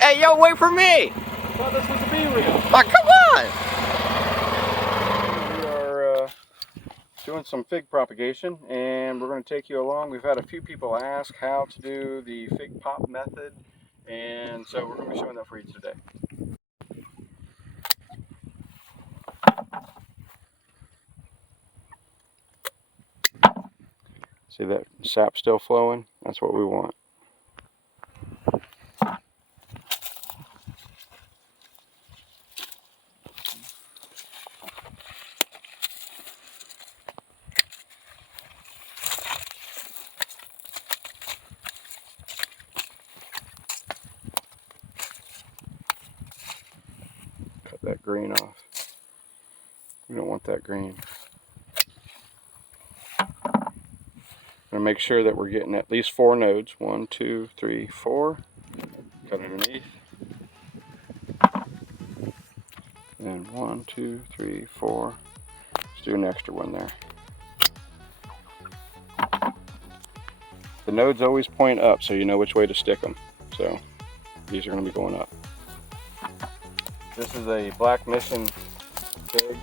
Hey, yo, wait for me! I thought this was a B-reel. Oh, come on! We are doing some fig propagation, and we're going to take you along. We've had a few people ask how to do the fig pop method, and so we're going to be showing that for you today. See that sap still flowing? That's what we want. Cut that green off. We don't want that green. Gonna make sure that we're getting at least 4 nodes. 1, 2, 3, 4. Cut underneath. And 1, 2, 3, 4. Let's do an extra one there. The nodes always point up, so you know which way to stick them. So these are going to be going up. This is a black mission fig.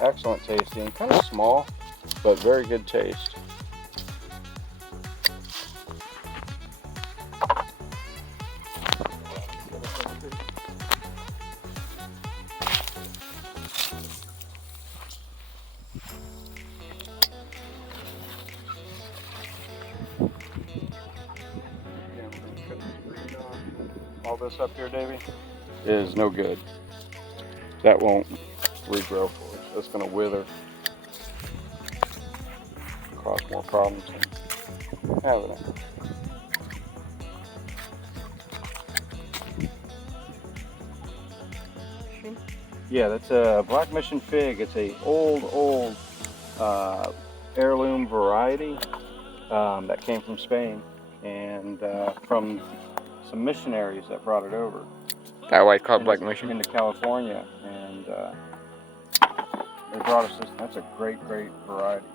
Excellent tasting. Kind of small, but very good taste. All this up here, Davey, is no good. That won't regrow for us. That's going to wither. Cause more problems than having it. Yeah, that's a Black Mission fig. It's a old heirloom variety that came from Spain and from some missionaries that brought it over. That white called Black Mission into California, and they brought us this. That's a great variety.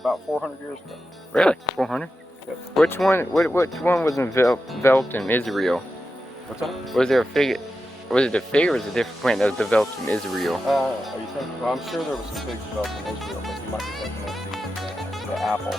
About 400 years ago. Really? 400? Yep. Which one was developed in Israel? What's that? Was there a fig? Was it a fig or was it a different plant that was developed in Israel? Are you thinking? Well, I'm sure there was some figs developed in Israel, but you might be thinking of the apple.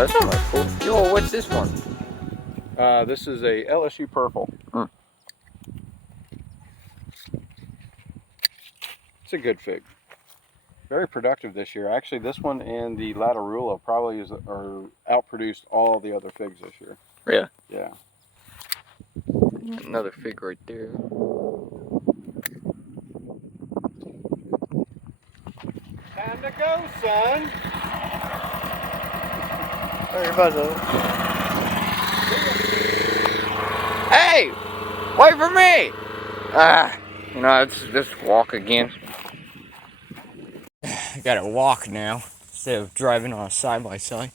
Oh, that's not cool. Yo, what's this one? This is a LSU purple. It's a good fig. Very productive this year. Actually, this one and the Latarula probably outproduced all the other figs this year. Really? Yeah. Another fig right there. Time to go, son. Hey! Wait for me! You know, let's just walk again. I gotta walk now instead of driving on a side-by-side.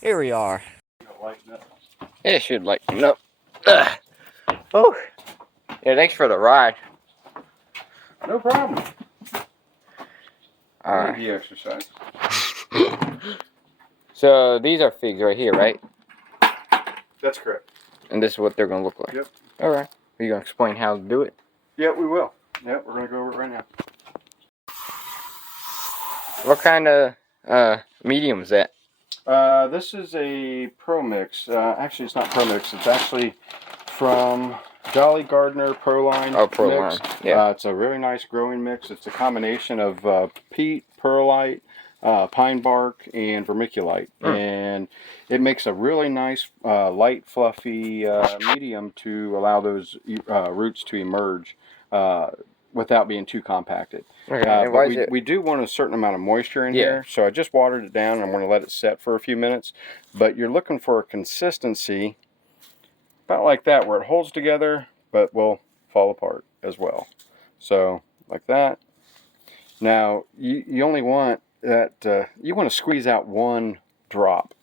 Here we are. It should lighten up. Oh, yeah, thanks for the ride. No problem. Alright. The exercise. So these are figs right here, right? That's correct. And this is what they're gonna look like. Yep. Alright. Are you gonna explain how to do it? Yeah, we will. Yeah, we're gonna go over it right now. What kind of medium is that? This is a Pro Mix. Actually, it's not Pro Mix. It's actually from Jolly Gardener Proline. Oh, Proline. Mix. Yeah. It's a really nice growing mix. It's a combination of peat, perlite, pine bark and vermiculite, and it makes a really nice light, fluffy medium to allow those roots to emerge without being too compacted. Okay. But we do want a certain amount of moisture in here, so I just watered it down. I'm going to let it set for a few minutes. But you're looking for a consistency about like that, where it holds together but will fall apart as well. So like that. Now you only want that, you want to squeeze out one drop.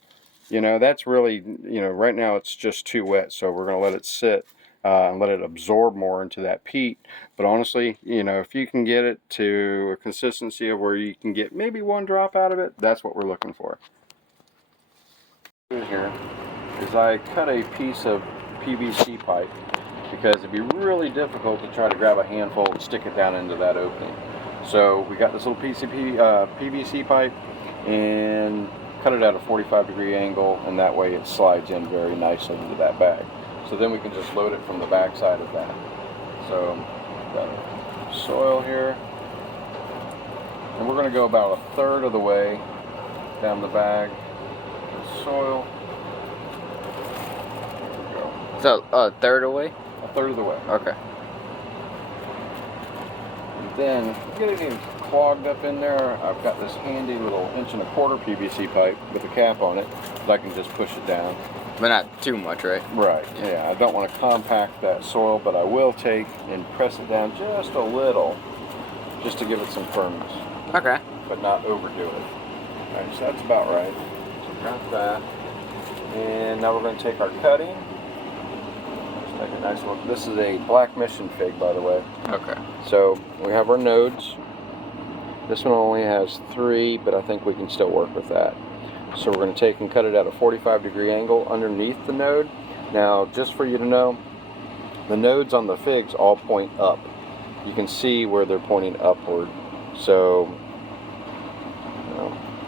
You know, that's really, you know, right now it's just too wet, so we're going to let it sit and let it absorb more into that peat. But honestly, you know, if you can get it to a consistency of where you can get maybe one drop out of it, that's what we're looking for. Here is I cut a piece of PVC pipe because it'd be really difficult to try to grab a handful and stick it down into that opening. So we got this little piece of PVC pipe and cut it at a 45-degree angle, and that way it slides in very nicely into that bag. So then we can just load it from the back side of that. So got soil here, and we're going to go about a third of the way down the bag with soil. There we go. So a third away? A third of the way. Okay. And then get it clogged up in there. I've got this handy little 1.25" PVC pipe with a cap on it, so I can just push it down. But not too much, right? Right, yeah. I don't want to compact that soil, but I will take and press it down just a little, just to give it some firmness. Okay. But not overdo it. Alright, so that's about right. So got that. And now we're going to take our cutting. Just take a nice look. This is a black mission fig, by the way. Okay. So we have our nodes. This one only has 3, but I think we can still work with that. So we're going to take and cut it at a 45-degree angle underneath the node. Now, just for you to know, the nodes on the figs all point up. You can see where they're pointing upward. So,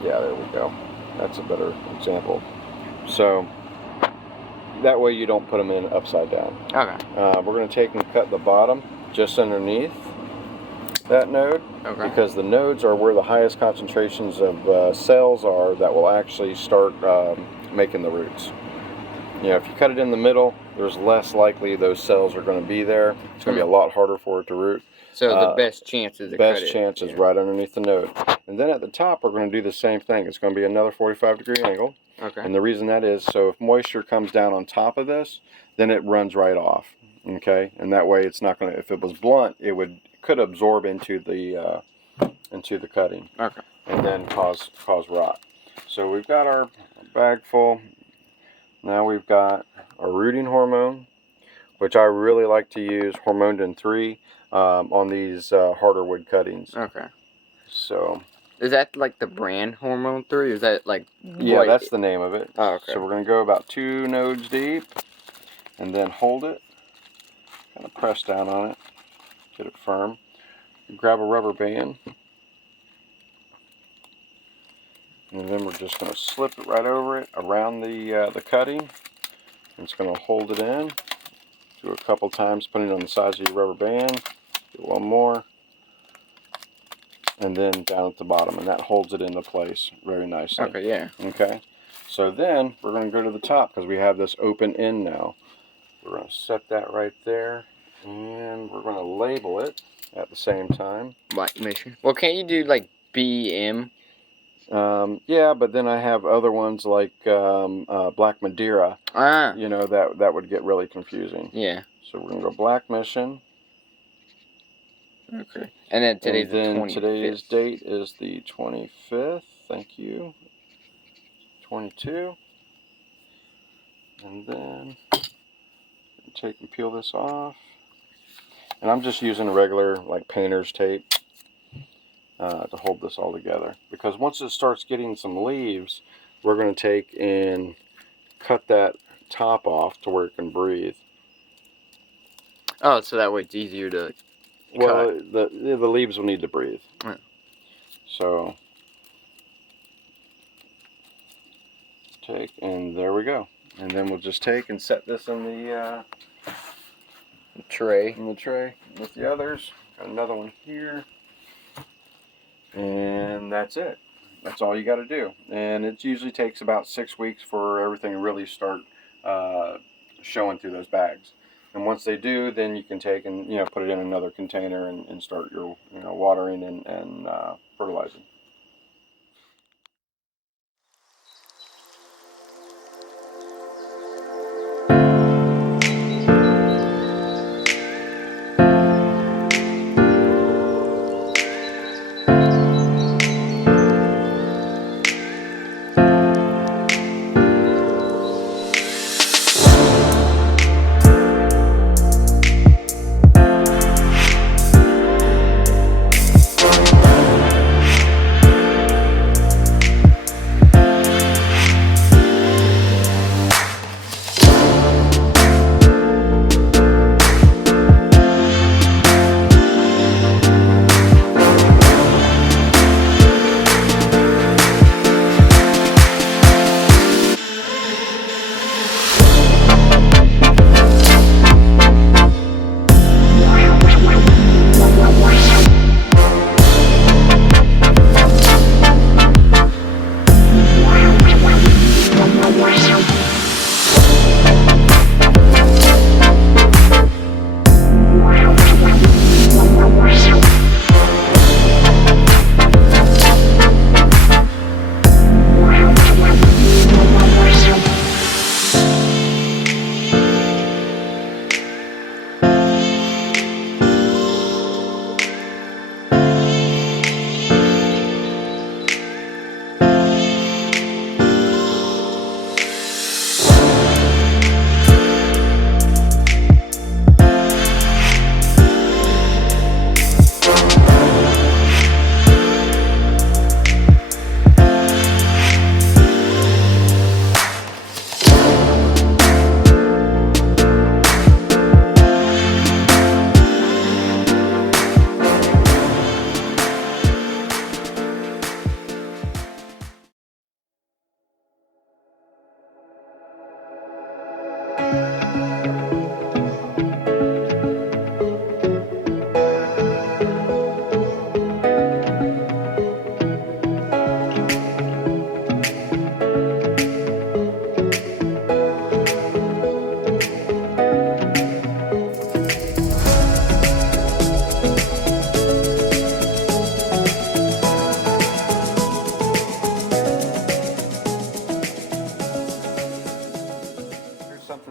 yeah, there we go. That's a better example. So, that way you don't put them in upside down. Okay. We're going to take and cut the bottom just underneath that node, because the nodes are where the highest concentrations of cells are that will actually start making the roots. You know, if you cut it in the middle, there's less likely those cells are going to be there. It's going to be a lot harder for it to root. So the best chance is right underneath the node. And then at the top, we're going to do the same thing. It's going to be another 45-degree angle. Okay. And the reason that is, so if moisture comes down on top of this, then it runs right off. Okay, and that way it's not going to. If it was blunt, it could absorb into the cutting. Okay. And then cause rot. So we've got our bag full. Now we've got our rooting hormone, which I really like to use, Hormonedin 3, on these harder wood cuttings. Okay. So. Is that like the brand Hormone 3? Or is that like... Yeah, that's the name of it. Oh, okay. So we're going to go about 2 nodes deep, and then hold it. Kind of press down on it, get it firm. Grab a rubber band, and then we're just going to slip it right over it around the cutting. And it's going to hold it in. Do a couple times, putting it on the size of your rubber band. Do one more, and then down at the bottom, and that holds it into place very nicely. Okay, yeah. Okay. So then we're going to go to the top because we have this open end now. We're going to set that right there, and we're going to label it at the same time. Black mission. Well, can't you do like BM? Yeah, but then I have other ones like Black Madeira. Ah. You know, that would get really confusing. Yeah. So we're going to go Black Mission. Okay. And then today's the 25th. Today's date is the 25th. Thank you. 22. And then take and peel this off. And I'm just using a regular like painter's tape to hold this all together. Because once it starts getting some leaves, we're going to take and cut that top off to where it can breathe. Oh, so that way it's easier to Well, cut. the leaves will need to breathe. Yeah. So take, and there we go. And then we'll just take and set this in the tray. With the others. Got another one here. And that's it. That's all you got to do. And it usually takes about 6 weeks for everything to really start showing through those bags. And once they do, then you can take and put it in another container and start your watering and fertilizing.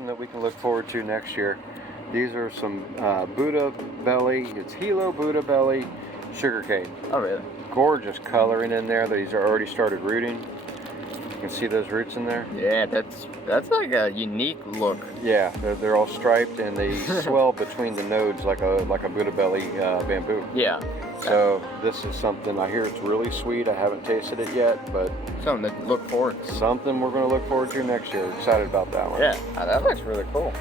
That we can look forward to next year. These are some Buddha belly. It's Hilo Buddha belly sugarcane. Oh, really? Gorgeous coloring in there. These are already started rooting. You can see those roots in there. Yeah, that's like a unique look. Yeah, they're all striped and they swell between the nodes like a Buddha belly bamboo. Yeah. So this is something, I hear it's really sweet. I haven't tasted it yet, but something to look forward to. Something we're going to look forward to next year. Excited about that one. Yeah, that looks really cool.